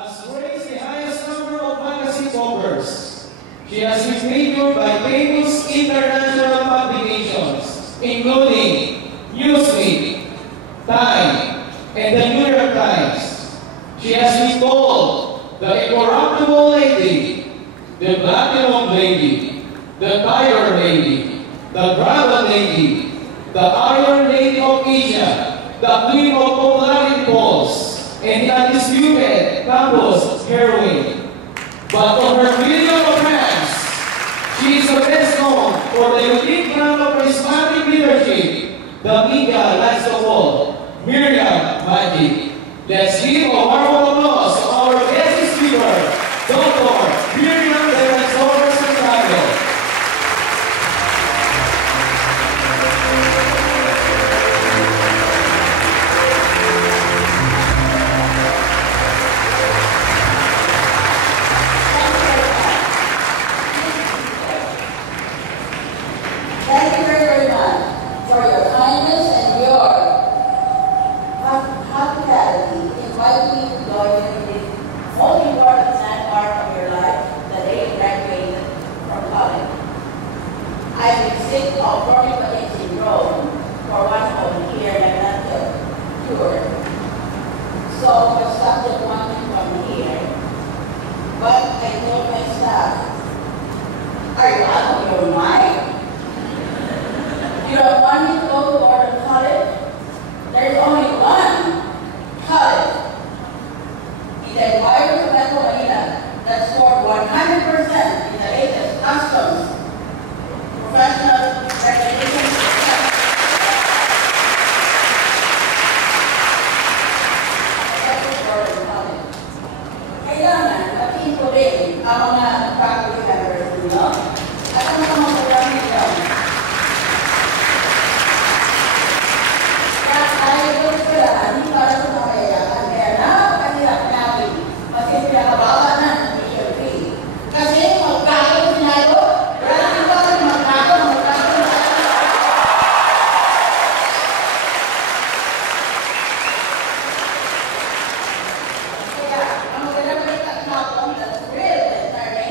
has raised the highest number of magazine covers. She has been featured by famous international publications, including Newsweek, Time, and the New York Times. She has been called the Incorruptible Lady, the Platinum Lady, the Tiger Lady, the Dragon Lady, the Iron Lady of Asia, the Queen of Popularity Polls, and the undisputed campus heroine. But on her million of fans, she is the best known for the unique brand of charismatic leadership the media likes to call Miriam Magic. Let's give a warm applause to our guest speaker, Dr. Miriam Defensor Santiago. Thank you very much for your kindness and your hospitality. Invite me to join you in this most important landmark of your life, the day you graduated from college. I've been sick of chronic fatigue syndrome for one whole year and not yet cured. So I stopped wanting from here. But I told my staff, are you out of your mind? You don't want me to go to Gordon College? There's only one college in the environs of Metro Manila that scored 100% in the latest customs professional recognition system. That's Gordon College. Kailangan matiin ko rin ang mga faculty members ninyo at ang mga programa ninyo. Hindi para sa mga mayayaman. Kaya napakahirap namin kasi pinakabawa na ng tuition fee. Kasi magkakaroon sinalo, maraming pa kami magkakaroon. Kaya, ang magandang balikat na ako, that's real, that's our name.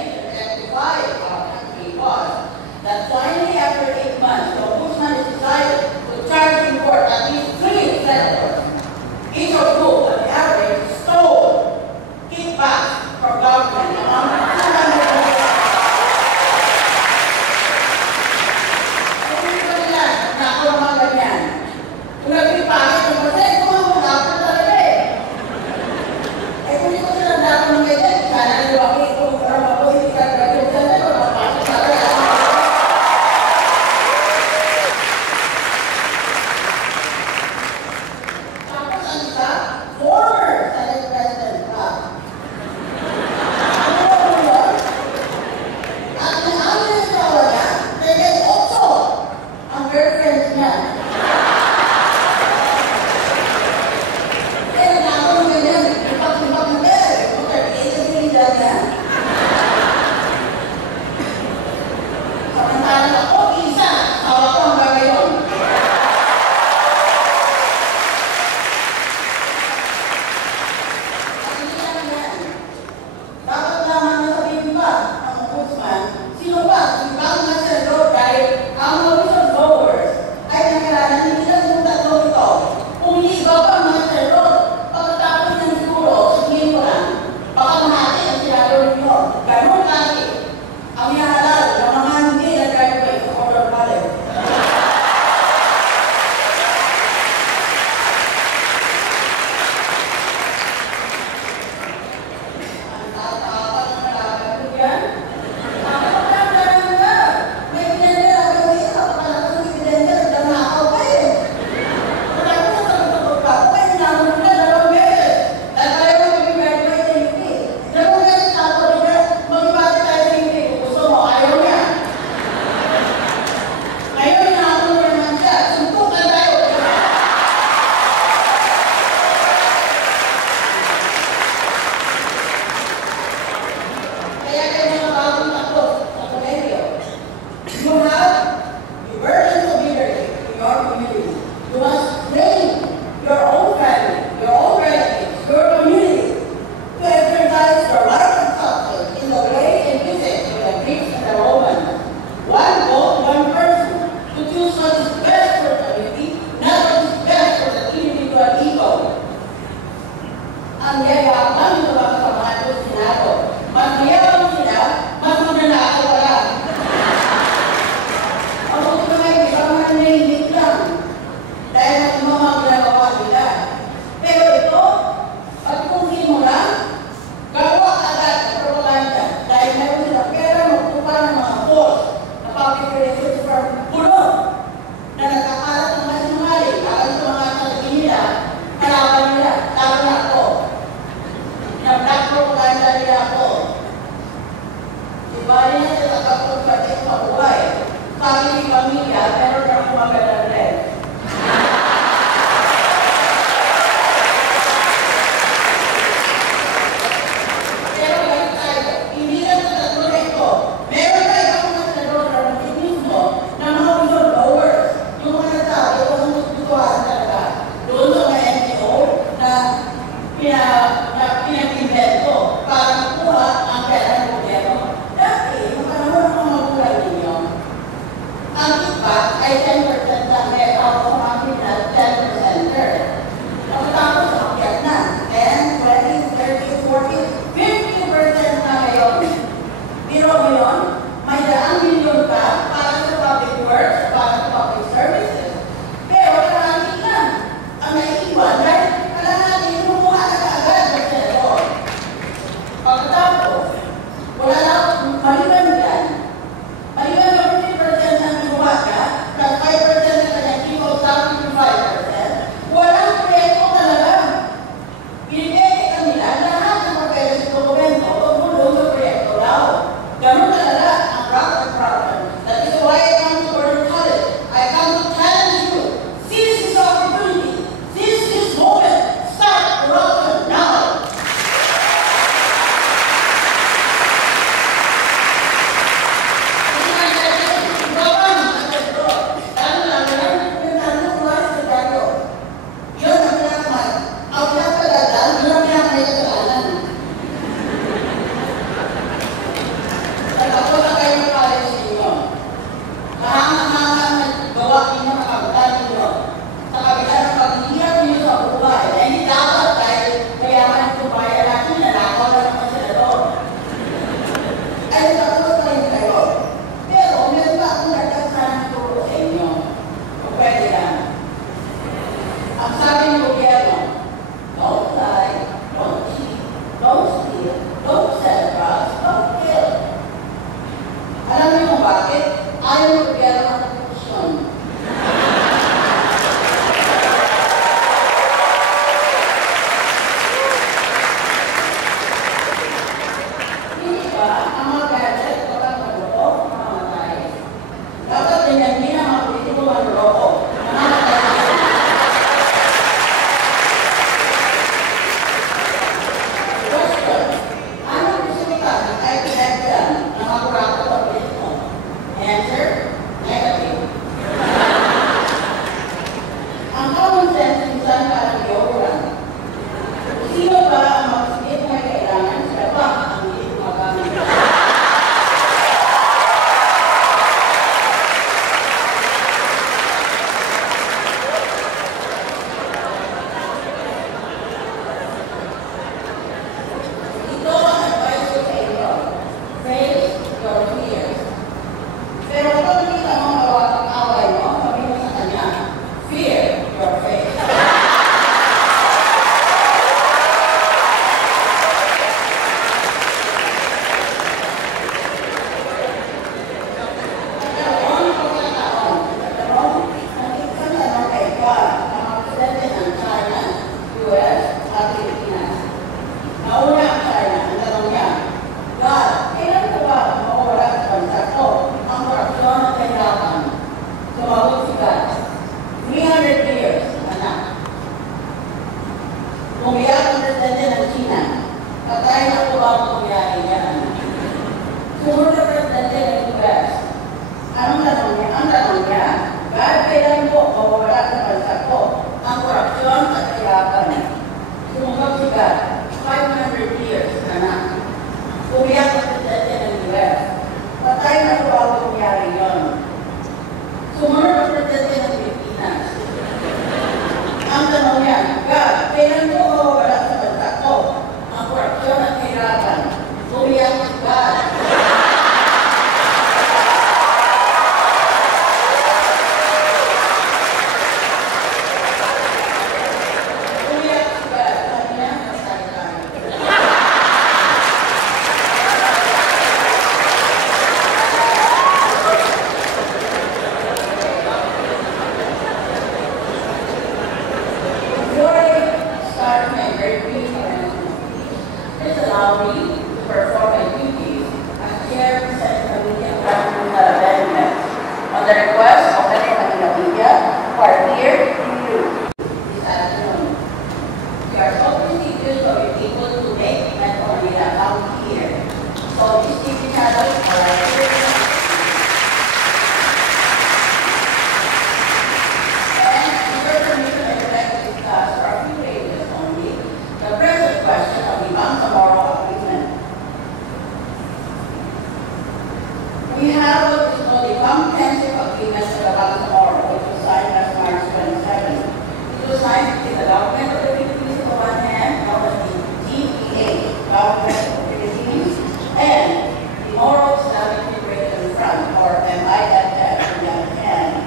ang yayaman ng mga kasamahan ko sa Senado. Mas mayaman sila, mas magnanakaw ka lang. Ang gusto na yung isang nanahihig lang dahil ang mga ginagawa nila. Pero ito, at kung sino lang, gawa agad ang propaganda dahil meron sila pera magtupa ng mga post na public relations firm bulong na nagkakalat ng masinungaling dahil sa mga sasabihin nila, kalaban nila, tama na ako. Pinag-black propaganda nila ako. Ibali na sa nakapagpapit sa buhay. Sabi ni pamilya, meron na akong magandang rin. Pero balik tayo, hindi lang sa tatlo ito. Meron tayo akong masador na mismo na mga whistleblowers. Yung mga nagsabi, kung ang gustuhan talaga, doon sa mga NGO na pinag-invento para makuha ang pera ng gobyerno. Dati, yung panahon ng mga magulang ninyo, ang kickback ay 10% lang may tawag sa mga Pinas, 10% third. Pagkatapos sa akyat na, 10, 20, 30, 40, 50% na ngayon. Pero ngayon, may 100 milyon ka para sa public works, para sa public services. Pero karami lang ang naiiwan dahil alam natin lumuha na kaagad ng senador. Pagkatapos, wala lang maliban dyan. Maliban na 50% ang kinuha ka, plus 5% na kanyang people sa 55%, walang proyekto talaga. Pinipeke ka nila lahat ng papeles sa dokumento o bulong sa proyekto daw. Ganun talaga ang rock problem. That is why I come to Vernon College. I come to challenge you. Seize this opportunity. Seize this moment. Start corruption now. Hindi na natin, baban ang senador. Lalo lang yung tanong ko sa senador. Yun ang pinakaman. Ang pinakalagan, yun ang pinakamay kasalanan. Nagkapos na kayo ng college ninyo. Mahanga-hanga ang gawa ninyo ng kapital ninyo. Sa kabila ng paghihirap ninyo sa buhay. Na hindi dapat dahil mayaman itong bayan natin, nanakaw na ng mga senador. Ay, nagkapos na rin kayo. Pero, meron pa akong nagkasanang turo sa inyo. Kung pwede lang. Ang sabi ng gobyerno, don't lie, don't cheat, don't steal, don't sell drugs, don't kill. Alam niyo kung bakit? Ayaw ng gobyerno ng korupsyon. Hindi ba ang mga gadget kapag magloko, mamamatay? Dapat ganyan din ang mga politiko magloko. Mamamatay sila. Question. Anong resulta ng IPFL ng mga kurako sa politiko? Answer? Negative. Ang common sense minsan parang deodorant. Sino ba ang magsigit na kailangan? Sila ba ang hindi gumagamit? Ito ang advice ko sa inyo. Face your fears. Pero kung nakita mo ang away mo, sabi mo sa kanya, fear your face. Nagkaroon ng pagkakataon, ng isang tanong kay God, ang mga presidente ng China, US, at Pilipinas. Nauna ang China, ang tanong niya, God, kailan ko ba mawawala sa bansa ko ang korupsyon at kahirapan? Sumagot si God, 300 years, anak. Umiyak ang presidente ng China, patay na ko ba ang mangyari yan? Sumunod na presidente ng US. Anong tanong niya? Ang tanong niya, God, kailan ko mawawala sa bansa ko ang korupsyon at kahirapan? Sumunod si God, 500 years, anak. Umiyak ang presidente ng US. Patay na ko ba ang mangyari yun? Sumunod ang presidente ng Pilipinas. Ang tanong niya, God, kailan ko mawawala sa bansa ko allow me to perform my duties as Chair of the Senate Committee on Constitutional Amendments on the request of Metro Manila Media who are here in you this afternoon. We are so prestigious to be able to make Metro Manila come here. So this TV channel are here. We have what is called a comprehensive agreement for the Bangsamoro, which was signed last March 27. It was signed between the government of the Philippines on one hand, known as the GPA, Government of the Philippines, and the Moro Islamic Liberation Front, or MIFF, on the other hand.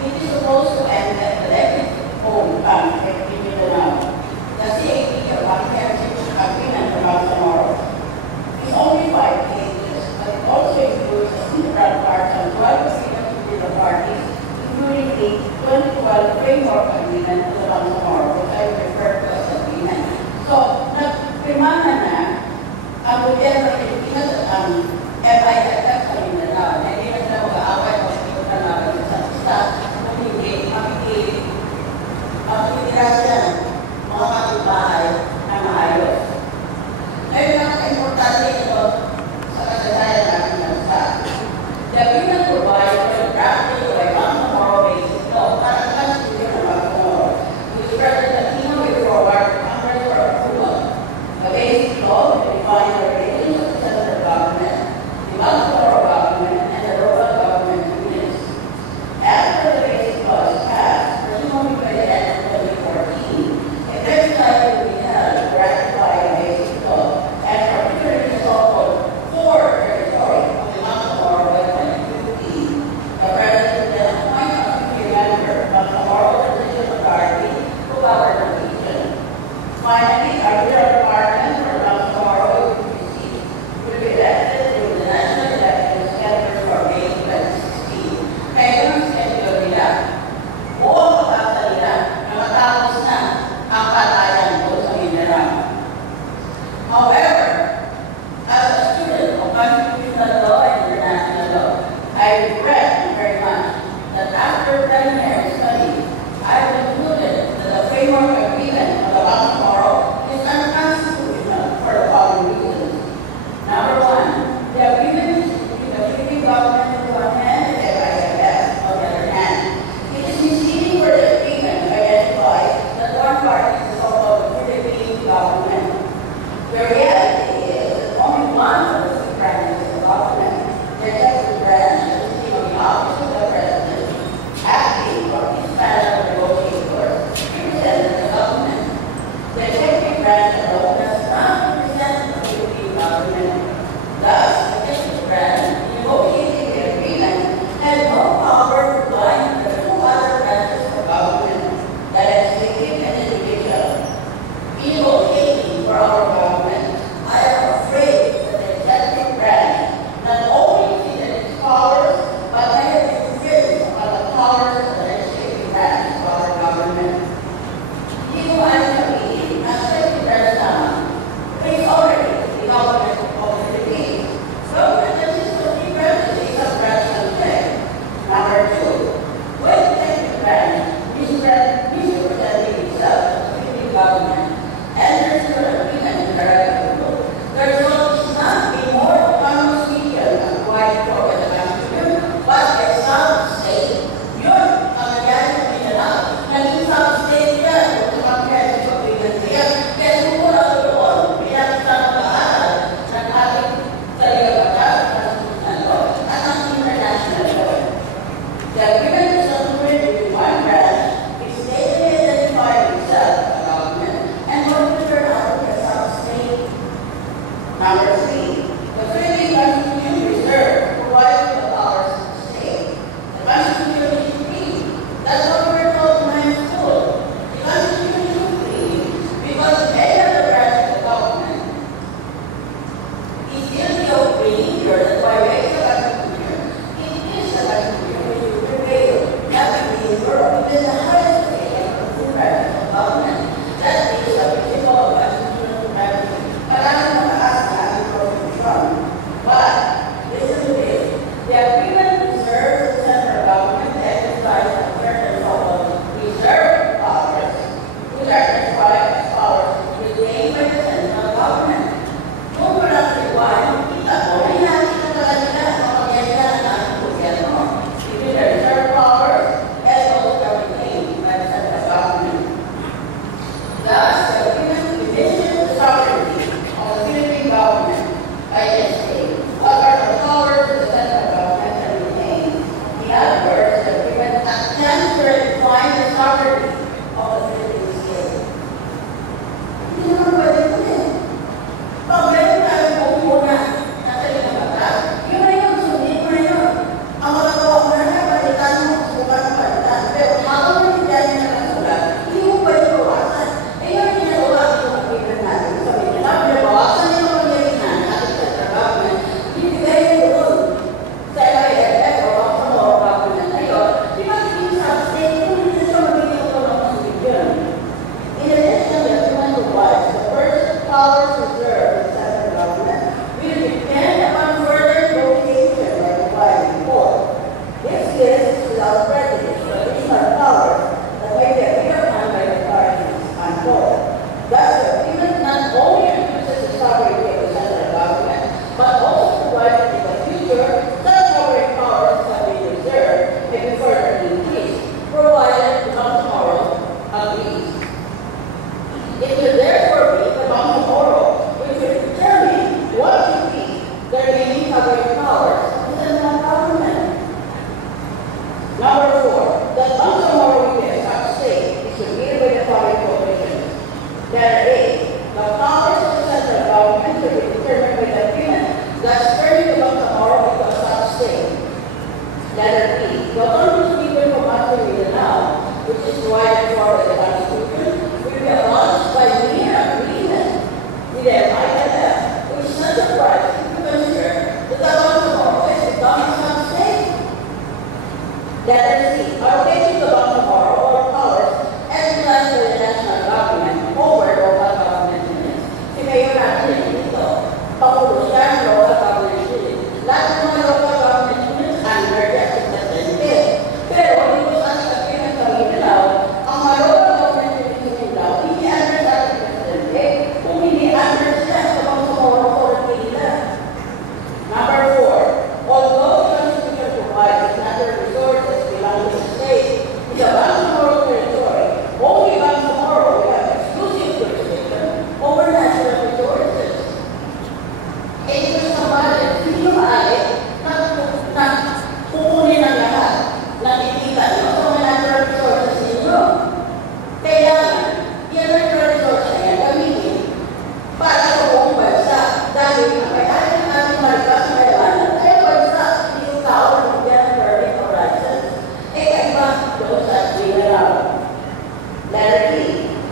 It is supposed to end the elected home conflict in Mindanao. The CAP, or Comprehensive Agreement for Bangsamoro, is only 5 pages, but it also includes integral parts on 12 agreements between the parties, including the 2012 Framework Agreement to the Bangsamoro, which I refer to as agreement. So, nagpirmahan na ang gobyerno ng Pilipinas at ang MIFF sa Mindanao. Na hindi na sila mag-aaway o sinutan namin sa isa't isa, kung hindi, makikitira sila ng mga kapitbahay na maayos. Ngayon, napaka-importante ito sa kasagayan natin bansa. The agreement provides for the drafting of a Bangsamoro basic law para sa Constitution ng Bangsamoro, which President Aquino will forward to Congress for approval. The basic law will define the relations of the central government, the Bangsamoro government, and the local government units. After the basic law is passed, presumably by the end of 2014, a exercise will be held to ratify the basic law, and particularly the so-called core territory of the Bangsamoro by 2015. The President will then appoint a committee member of the Bangsamoro Transition Authority to govern the region. Finally, our requirement for Bangsamoro will be received mayor natin dito, Pangulo siya, local government unit. Lahat ng mga local government units under the presidente. Pero dito sa sasabihin ng Mindanao, ang mga local government units ng Mindanao, hindi under sa presidente, kung hindi under siya sa Bangsamoro authority nila. Number 4, although the Constitution provides natural resources belonging to the state, in the Bangsamoro territory, only Bangsamoro will have exclusive jurisdiction over natural resources. Eh, ito sa balit, hindi nyo maalit na kukunin ang lahat na titita nyo sa mga natural resources ninyo. Kailangan, yung natural resources na yan gamitin para sa buong bansa. Dahil ang kaya ng ating marikas na kailangan ay bansa, hindi yung tao na bigyan ng permit or license. Eh, kaiba doon sa general. Letter D.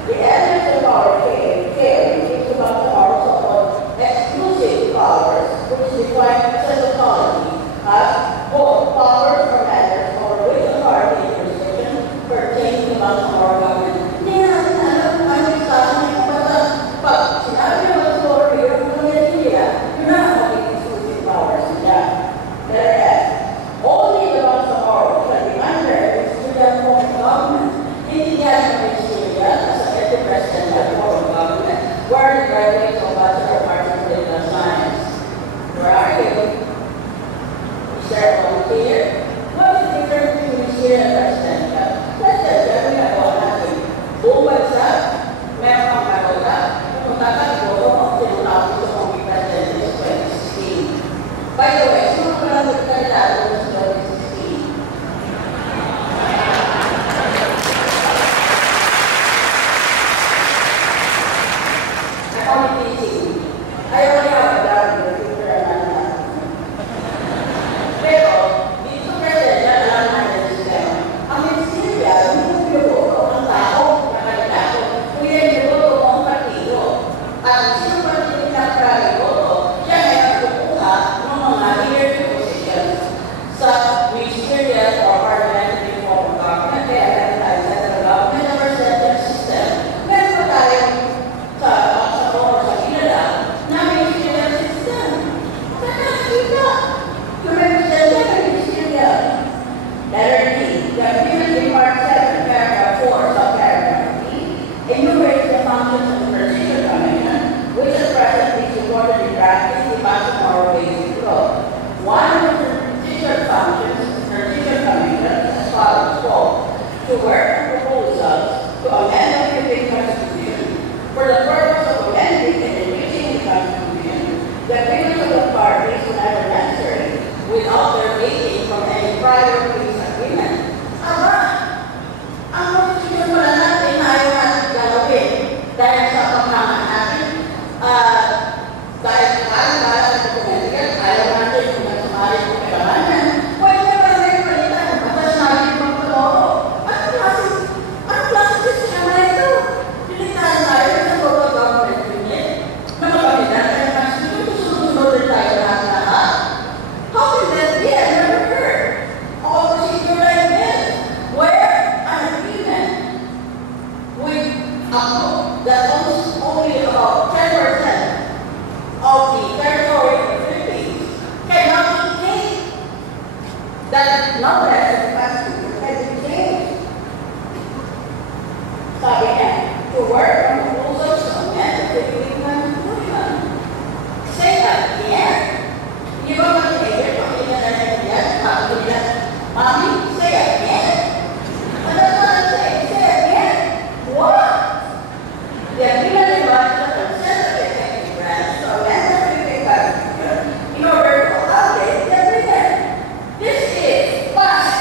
The evidence of our care is about the so-called exclusive powers, which define such authority as both powers or matters over which authority and jurisdiction pertain to the Bangsamoro government. Hindi natin alam kung ano yung sabi ng bata. Pag sinabi ng Bangsamoro, yun ang nila, yun na ang magiging exclusive powers nila. Letter F. Only the Bangsamoro can be under ministerial form of government. Hindi yan ang ministerial as a presidential form of government where the graduates of Bachelor of Arts in Political Science. Where are you? Is there a volunteer? What is the difference between ministerial and presidential? Presidential, we have all natin. Buong bansa, meron kang karota, pumunta ka, iboto mo, tinutawag mo sa mga president is 2016. By the way, sino ko lang nagkandidato sa 2016? Ayaw niya magdaan ng future na pero, dito sa presidential, alam natin ang sistema. Ang ministerial, hindi mo pinuboto ang tao na kandidato. Kung yan pinuboto mo ang partido. At ang sino partido na pinuboto, siya ay nagkukuha ng mga leadership positions sa ministerial or parliamentary form of government. Kaya meron tayo sa government na presidential system. Meron pa tayo sa Bangsamoro sa Canada na ministerial system. Nakakita. Yung representative ng ministerial. Letter D. The agreement in Part 7, Paragraph 4, Subparagraph D, enumerates the functions of the Transition Commission, which at present is supported in practice in Bangsamoro Basic Law. One of the transition functions of the Transition Commission is as follows: to work on proposals to amend the Philippine Constitution for the purpose of amending and enriching the Constitution, the agreements of the parties whenever necessary, without derogating from any prior peace agreement. Aba, ang Constitution pala natin na ayaw natin galawin dahil sa pagkaman natin, dahil kala sa dokumento yan, ayaw natin kung nagsumali kung kailangan. Pwede na ba rin palitan? Batas natin magpaloro. Anong klase system na ito? Pilitan tayo sa local government unit na magpapilitan tayo ng Constitution, susunod rin tayo lahat. How can that be? I've never heard of a procedure like this, where an agreement with a group that owns only about 10% of the territory of the Philippines cannot be changed. That nonetheless the Constitution has been changed. Sabi niya, to work on proposals to amend the Philippine Constitution. Say that again. Di ba mag-i-air pakita na lang yan? Sabi nila, Mommy, say again? Ano na say? Say again? What? The agreement involves the consent of the executive branch to amend the Philippine Constitution in order to update the agreement. This is past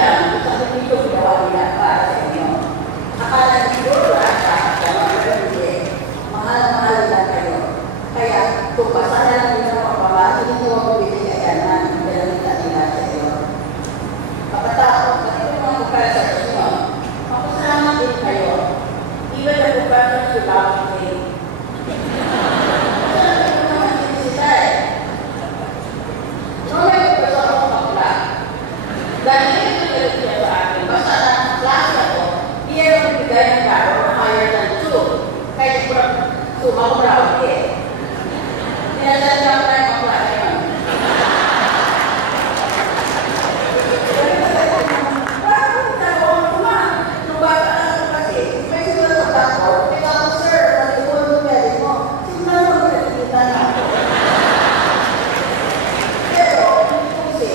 lang, isang dito ginawa nila para sa inyo. Akala niyo siguro hindi. Mahal-mahal lang kayo. Kaya, kung basa na lang nila ang pagpapahal, hindi nyo ako bibigyan na pinagalitan nila sa iyo. Kapatapos, kasi kung mga professors nyo, magpasalamat din kayo. Even the professors who love me. Masalamat ko naman din sila eh. Noong may professor ako bakla, dahil ito nila siya sa akin, basta na klase ako, hindi ako magbigay ng karo na higher than 2. Kahit sumakurao eh. Tinasal ko tayo bakla ngayon. Bakit nagawa mo naman? Nung bata ako kasi, may siguro sa tako, kaya ako, sir, nag-iwan mo pwede mo. Simulan mo nakikita na ako. Pero, kasi,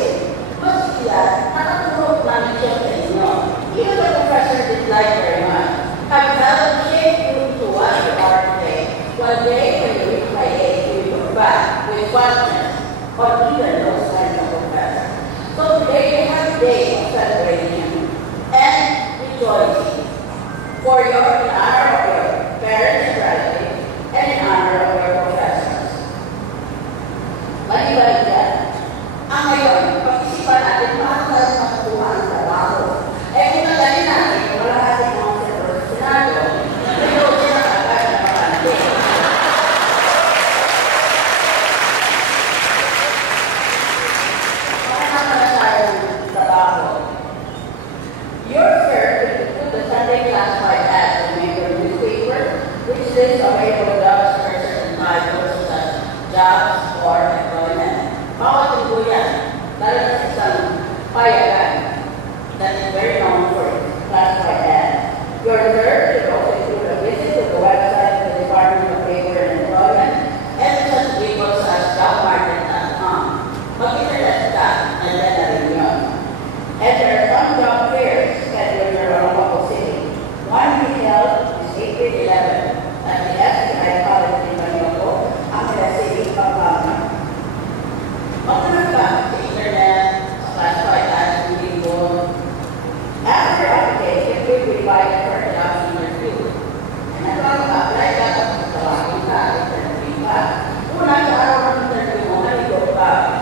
mas iyan, nakatulog namin siya sa inyo. Even the professor did like very much. I've helped shape you to what you are today. One day, when you reach my age, you will look back with fondness, or even those kinds of professors. So today, we have a day of celebration and rejoicing for your in honor of your parents and relatives, and in honor of your professors. Maliban dyan, ang ngayon, pag-isipan natin, paano tayo makakuha ang trabaho? Eh, kung nagalin natin, wala natin mga server sa Senado, pero sila agad na bakante. Your sir will put the Sunday classified ads in your newspaper, which lists available jobs for certain titles such as jobs or employment. Bawat linggo yan, lalo na sa isang payagan that is very known for classified ads. Your sir should also include a visit to the website of the Department of Labor and Employment and such labels as jobmarket.com. Mag-internet ka and then natin yun. And there are some job fairs scheduled around Waco City. One we held is April 11 at the SCI College in Manioco, Akira City, Pampanga. Magtanong ka sa internet, sa classified ads, hindi mo. After application, we will invite for a job interview. And nag-apply ka tapos tawagin ka, interview ka. Una sa araw ng interview mo, naligo ka.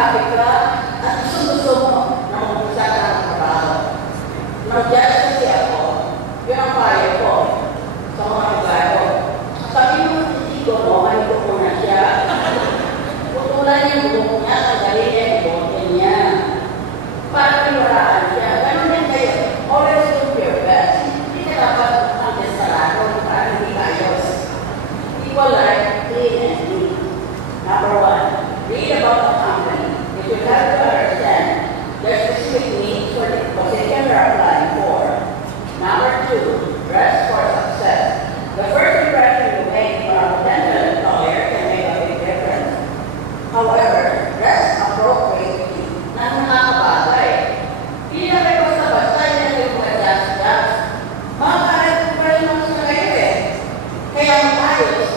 Happy ka at gusto mo na mag-usa ka ng trabaho. Mag-judge kasi ako, yun ang payo ko sa mga lugar ko. Sabi mo, hindi ko mo, ano ko na siya. Putulan niya yung buhok niya, tagalin niya yung buhok niya. Para piwaraan siya. Ganun din kayo. Always do your best. Hindi ka dapat ang desperado para hindi ayos. Equal life, clean and neat. Number 1, read about the company. You have to understand there's specific needs for the position you're applying for. Number 2, dress for success. The first impression you make from a potential employer can make a big difference. However, dress appropriately na nakakabagay. Hindi na kayo basta-basta yan yung mga jazz-jazz. Makakalit ko pa rin mga sa kayo eh. Kaya mag-ayos,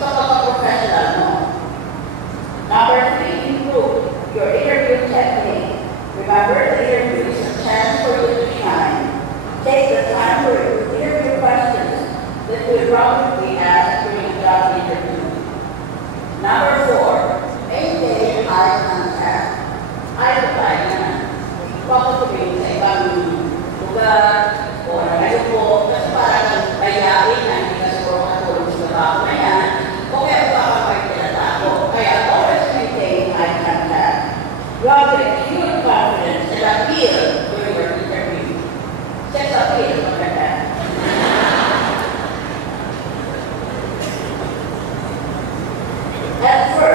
sa pagka-professional mo. Number 3, improve your interview technique. Remember, the interview is a chance for you to shine. Take the time to interview questions that will probably be asked during a job interview. Number 4, maintain eye contact. Eye contact naman. Huwag ko sabihin sa ibang lugar o nalayo po kasi parang bayain na hindi ka siguro katulong sa trabaho na yan. O kaya baka tinatako. Kaya always maintain eye contact. You have to exude confidence and appeal during your interview. Sex appeal, maganda. At first,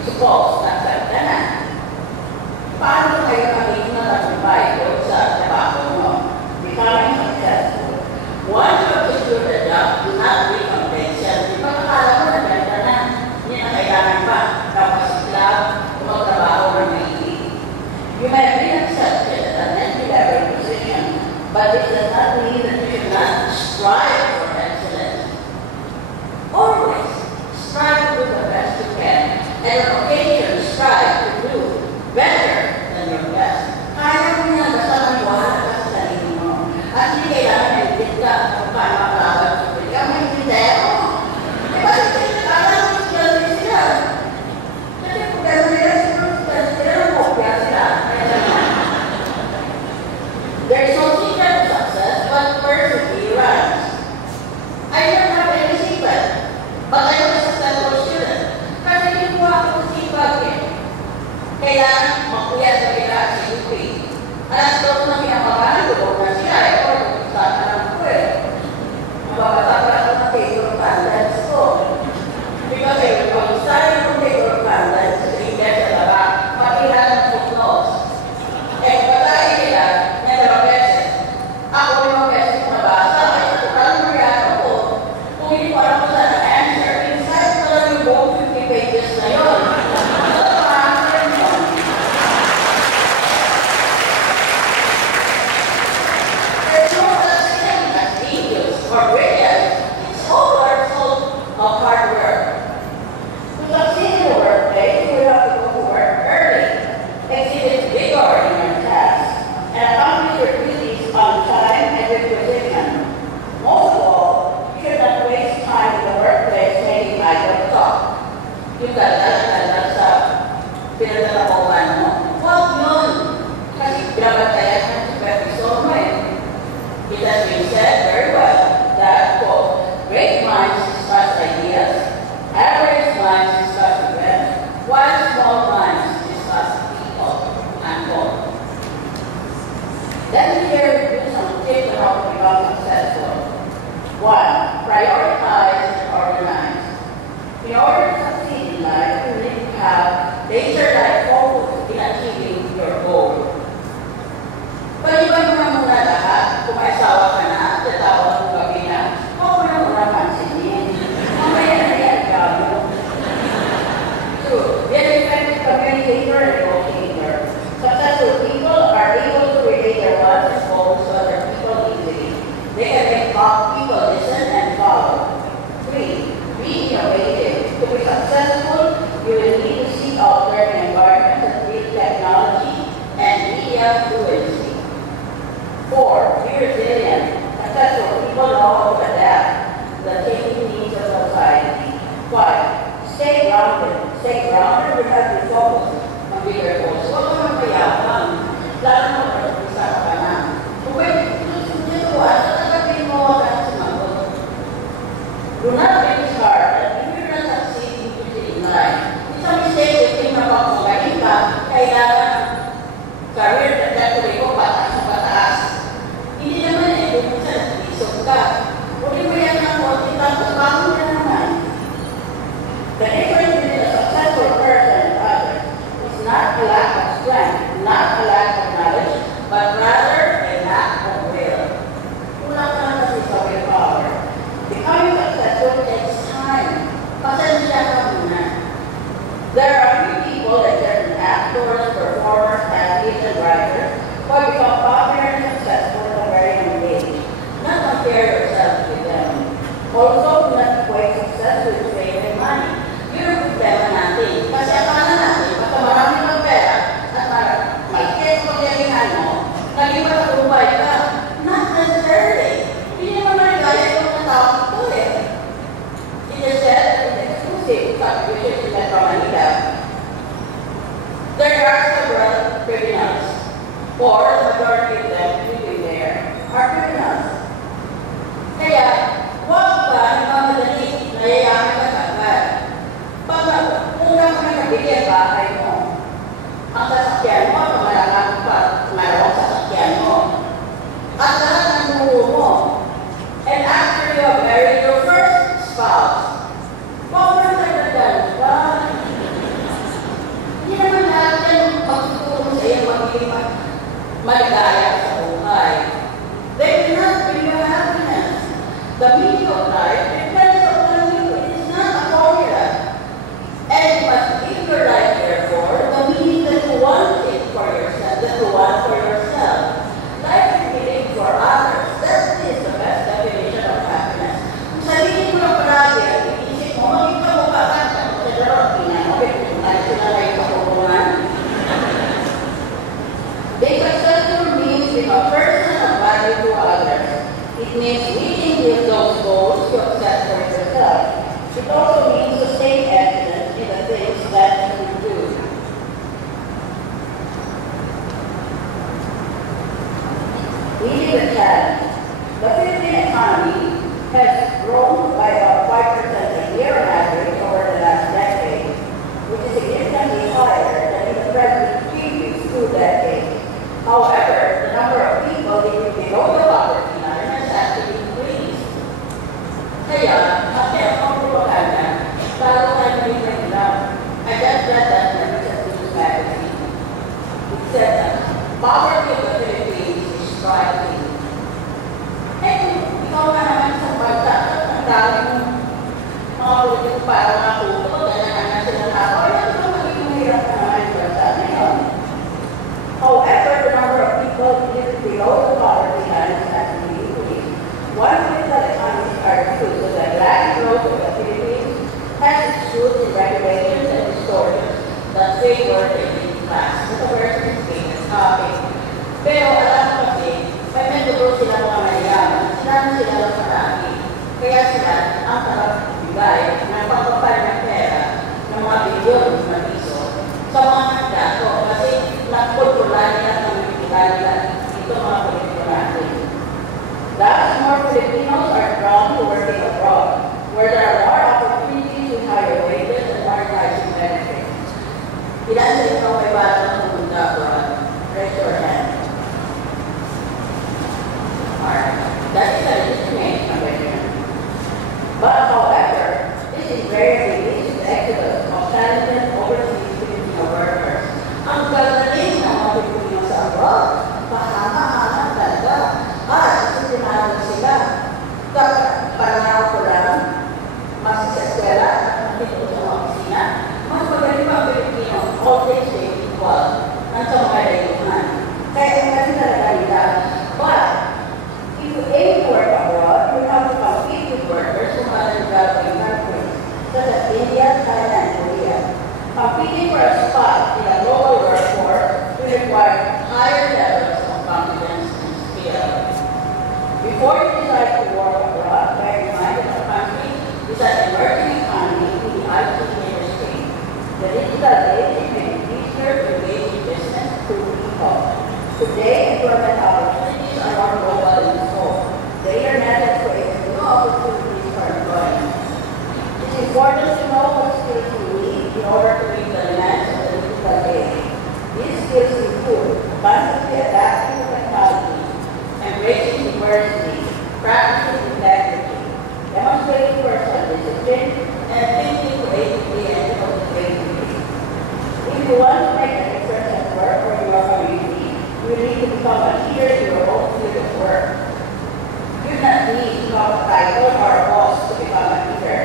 Suppose, nasagda na. Paano kayo magiging matagumpay doon sa trabaho mo? Becoming successful. Once you have secured the job, do not be complacent. Di ba akala mo na ganda na? Hindi na kailangan pa. Tapos lang, magtrabaho ng maigi. You may be accepted at an entry-level position, but it does not mean that you should not strive for excellence. Always strive to do the best you can, and on occasion strive to do better than your best. Kaya mo yan, basta maniwala ka sa sarili mo. At hindi kailangan nailit ka kung paano makalaban sa pwede ka maintindihan mo. Eh, bakit kayo nakakala mo sila din sila? Kasi kung gano'n nila sila ng kopya sila. There is no secret to success, but perseverance. I don't have any secret, but I am a successful student. Kasi hindi po ako sipag eh. Kailangan makuyat sa kailangan sa UP. Alas doon na pinapakahan ko na siya eh. O, saan na lang ko eh. Mababata pa ako ng paper candidates ko. Because I will study from paper candidates sa index sa laba, pati lahat ng footnotes. Eh, patayin nila na 2 beses. Ako 5 beses ko nabasa. Ay, parang magyano ko. Kung hindi ko alam ko saan ang answer, inside ko lang yung buong 50 pages na yun. Or brilliant, it's all a result of hard work. To succeed in the workplace, you have to go to work early, exhibit vigor in your tasks, and accomplish your duties on time and with precision. Most of all, you should not waste time in the workplace making idle talk. Yung kalala sa pinagtatapuan mo, huwag yun. Kasi pinabatayan ng supervisor mo eh. It has been said very well that, quote, great minds discuss ideas, average minds discuss events, while small minds discuss people, unquote. Let me share with you some tips on how to become successful. 1. Prioritize and organize. In order to succeed in life, you need to have laser-like focus in achieving your goal. Pwede ba naman muna lahat? Kung may asawa ka na, tatawag mo gabi na, huwag mo na muna pansinin. Mamaya na yan, gabo. 2. Be an effective communicator and negotiator. Successful people are able to relate their wants and goals to other people easily. They can make people listen and follow. 3. Be innovative. To be successful, you will need to seek out learning environments that build technology and media fluency. 4. Be resilient. Successful people know how to adapt to the changing needs of society. 5. Stay grounded. Stay grounded without to focus on bigger goals. Huwag ka magpayabang. Lalo mo pag-isa ka na. Kung pwede, dito tatagapin mo ang sumagot. Do not be disheartened if you're not succeeding in life. It's a mistake to think about kung galing ka, kailangan career trajectory ko pataas na pataas. Hindi naman eh, kung minsan isog ka. Kung mo yan ng konti tapos bangon na naman. The difference between a successful person and others is not a lack of strength, not a lack of knowledge, but rather a lack of will. Kulang ka lang kasi sa willpower. Becoming successful takes time. Pasensya ka muna. There are few people like certain actors, performers, athletes, and writers who have become popular and successful at a very young age. Not compare yourself with them. Also, do not equate success with fame and money. Yun ang problema natin. Kasi akala natin, basta marami kang pera at malaki ang pagyalingan mo, naging matagumpay ka. Not necessarily. Hindi naman maligaya itong natawag ito eh. It is said that in exclusive contributions in Metro Manila, there are several criminals, or the majority of them living there are criminals. Kaya, huwag ka nagmamadali, nayayaman ka agad. Pag una mo na nabili ang bahay mo, ang sasakyan mo, malakang pa, marawang sasakyan mo, at lahat ng buo mo. And after you have married your first spouse, huwag mo na nagdagan ka. maligaya sa buhay. They cannot bring you happiness. The meaning of life depends upon you. It is not a formula. And you must live your life, therefore, the meaning that you want it for yourself, that you want for yourself. Life is lived for others. That is the best definition of happiness. Kung sabihin mo lang paragi, at iisip mo, magiging mo ba ka sa darot, pinanapit, kung tayo sila na yung kakulungan. Being successful means being a person of value to others. It means reaching those goals you have set for yourself. It also means to stay excellent in the things that you do. We live a challenge. The Philippine economy has grown by about 5% a year on average over the last decade, which is significantly higher than in the previous 2 decades. However, the number of people living below the poverty line has actually increased. Kaya, ang propaganda, lalo tayo naging lang. I just read that in a recent news magazine. It said that poverty of the Philippines is striking. Eh, ikaw na naman sa bansa, ang daming mga politiko para matuto, ganyan na sila na, o yan, ito magiging hirap na naman yung bansa ngayon. However, the number of people living below the poverty line is actually increasing. One critical economists argue that the rapid growth of the Philippines has its roots in regulations and distortions that favor the elite class. Ito very sophisticated topic. Pero alam mo kasi, may mendoro sila mga mayayaman, sila sila lang marami. Kaya sila ang bigay ng pagpapal ng pera ng mga bilyon na piso sa mga kandidato kasi nagkontrolan nila ng bibigay nila ito mga politiko natin. Thus, more Filipinos are drawn to working abroad, where there are more opportunities with higher wages and more pricing benefits. Ilan sa ito may batang pumunta abroad? Raise your hand. That is a legitimate condition. But however, this invariably leads to the exodus of talented overseas Filipino workers. Ang gagaling ng mga Pilipino sa abroad, pahama-hama talaga. Sinanod sila. Parang ko lang, mas sa eskwela, dito sa mga opisina, mas magaling pa ang Pilipino, all things being equal, nasa mga layunan. Kaya ang kasi talaga nila, but if you aim to work abroad, you have to compete with workers from other developing countries, such as India, China, and Korea. Competing for a spot in a global workforce will require higher levels of confidence and skill. Before you decide to work abroad, bear in mind that the country is an emerging economy in the IT industry. The digital age is making it easier to engage in business through people. Today, employment opportunities are more global in scope. The internet has created new opportunities for employment. It is important to know what skills you need in order to meet the demands of the digital age. These skills include constantly adapting to technology, embracing diversity, practicing integrity, demonstrating personal discipline, and thinking creatively and innovatively. If you want to make a difference at work or in your community, you need to become a leader in your own field of work. You do not need to have a title or a boss to become a leader.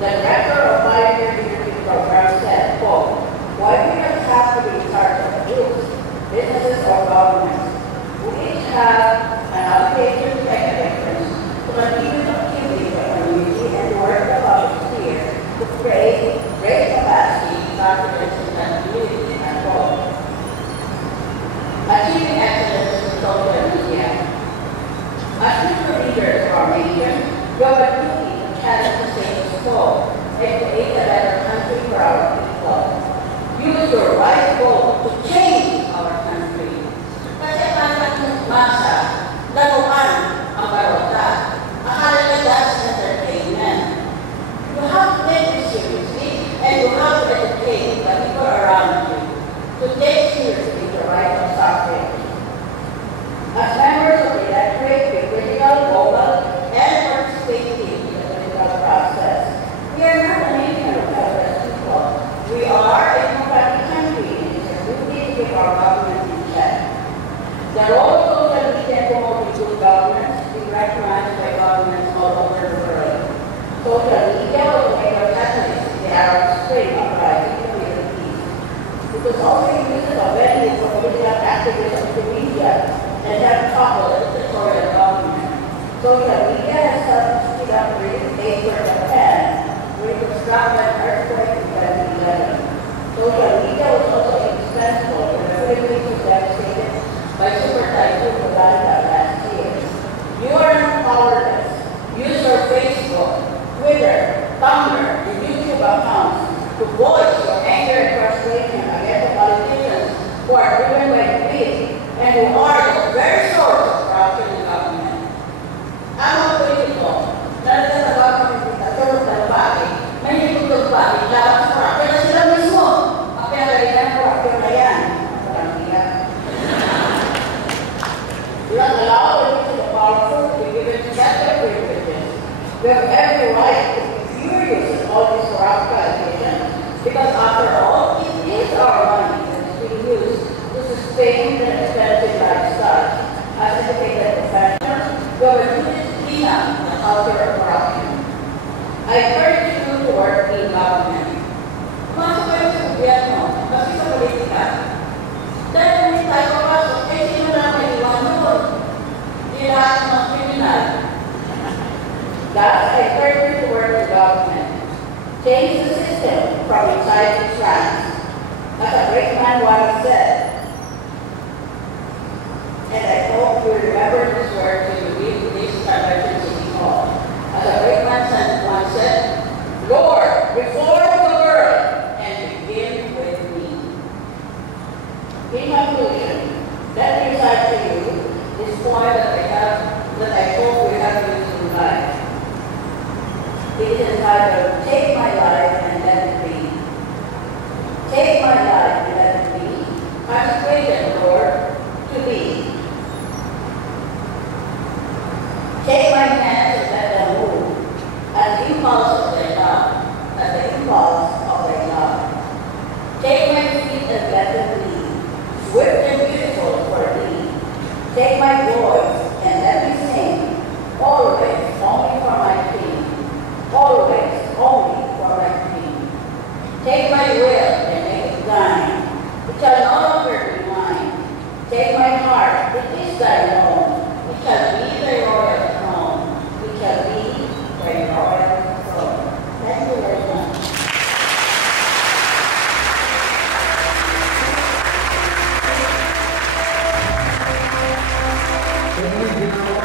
The director of Pioneer Leadership Program said, quote, "Why do you not have to be in charge of groups, businesses, or governments? We each have an obligation to make a difference, to continue to accumulate the community and to work the public sphere to create great capacity, confidence, and community," unquote. Achieving excellence in social media. As future leaders of our nation, you have a duty to challenge the status quo and create a better country for our people. Use your right vote to change our country. Kasi anak ng masa, laruan ang barota. Akala nila that's entertainment. You have to take this seriously and you have to educate the people around you to take seriously the right of suffrage. As members of the electorate, be critical, vocal, and participating in the political process. We are not a nation of the media and have toppled the dictatorial government. Social media has helped speed up release aid for Japan during the Scotland earthquake in 2011. Social media was also indispensable when the Philippines was devastated by Super Typhoon Yolanda last year. You are not powerless. Use your Facebook, Twitter, Tumblr, and YouTube accounts to voice your anger and frustration against the politicians who are driven by greed and who are the very source of corruption in government. Ang mga politiko, talaga sa government diktator ng talbaki, may nagtutulbaki laban sa corruption na sila mismo. Ang pinagaling ng corruption na yan. Walang hiya. We are allowed to the powerful to be given special privileges. We have every right to be furious at all these corrupt allegations because after all, it is our money that is being used to sustain the expensive lifestyle. As educated professionals, we have a duty to clean up the culture of corruption. I encourage you to work in government. Pumasok kayo sa gobyerno, kasi sa politika. Dahil kung hindi tayo papasok, eh sino lang may iwan doon? Di lahat ng mga kriminal. Thus, I encourage you to work in government. Change the system from inside to strands. As a great man once said, and I hope you remember these words when you leave this convention city hall. As a great man once said, Lord, reform the world and begin with me. In conclusion, let me recite to you this poem that I hope we have used in life. It is entitled, Take My Life and Let It Be. Take my life and let it be, consecrated, Lord, to Thee. Take my hands and let them move, as the impulse of Thy love, as the impulse of Thy love. Take my feet and let them lead, swift and beautiful for Thee. Take my voice and let me sing, always only for my King. Always, only for my King. Take my will and make it thine. It shall no longer be mine. Take my heart, it is thine own. It shall be thy royal throne. It shall be thy royal throne. Thank you very much. Thank you.